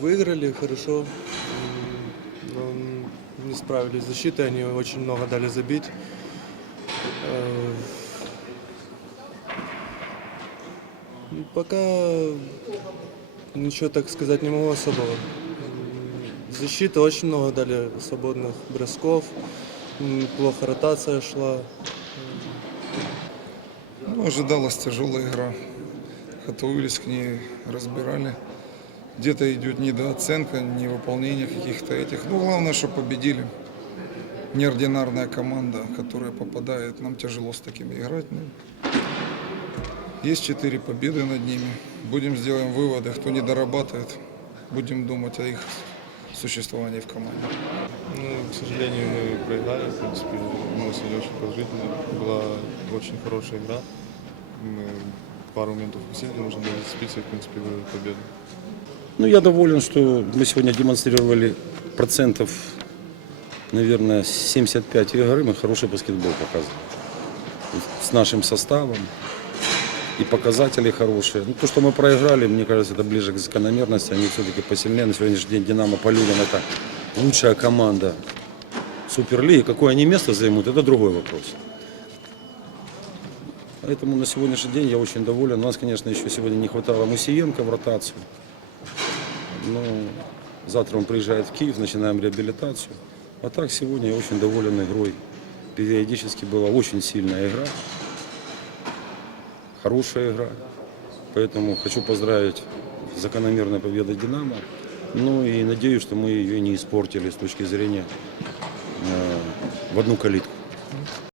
Выиграли хорошо, но не справились с защитой, они очень много дали забить. Э, Пока ничего так сказать не могу особого. М, Защиты очень много дали свободных бросков, плохо ротация шла. Ну, ожидалась тяжелая игра. Готовились к ней, разбирали. Где-то идет недооценка, невыполнение каких-то этих. Ну, главное, что победили. Неординарная команда, которая попадает. Нам тяжело с такими играть. Ну, есть четыре победы над ними. Будем сделаем выводы. Кто не дорабатывает, будем думать о их существовании в команде. Ну, к сожалению, мы проиграли. В принципе, эмоции не очень положительные. Была очень хорошая игра. Мы пару моментов усилили, нужно было зацепиться и, в принципе, победу. Ну, я доволен, что мы сегодня демонстрировали процентов, наверное, 75 игры. Мы хороший баскетбол показывали. С нашим составом. И показатели хорошие. Ну, то, что мы проиграли, мне кажется, это ближе к закономерности. Они все-таки посильнее. На сегодняшний день Динамо по людям это лучшая команда Суперлиги. Какое они место займут, это другой вопрос. Поэтому на сегодняшний день я очень доволен. У нас, конечно, еще сегодня не хватало Мусиенко в ротацию. Но завтра он приезжает в Киев, начинаем реабилитацию. А так сегодня я очень доволен игрой. Периодически была очень сильная игра. Хорошая игра. Поэтому хочу поздравить с закономерной победой Динамо. Ну и надеюсь, что мы ее не испортили с точки зрения э, в одну калитку.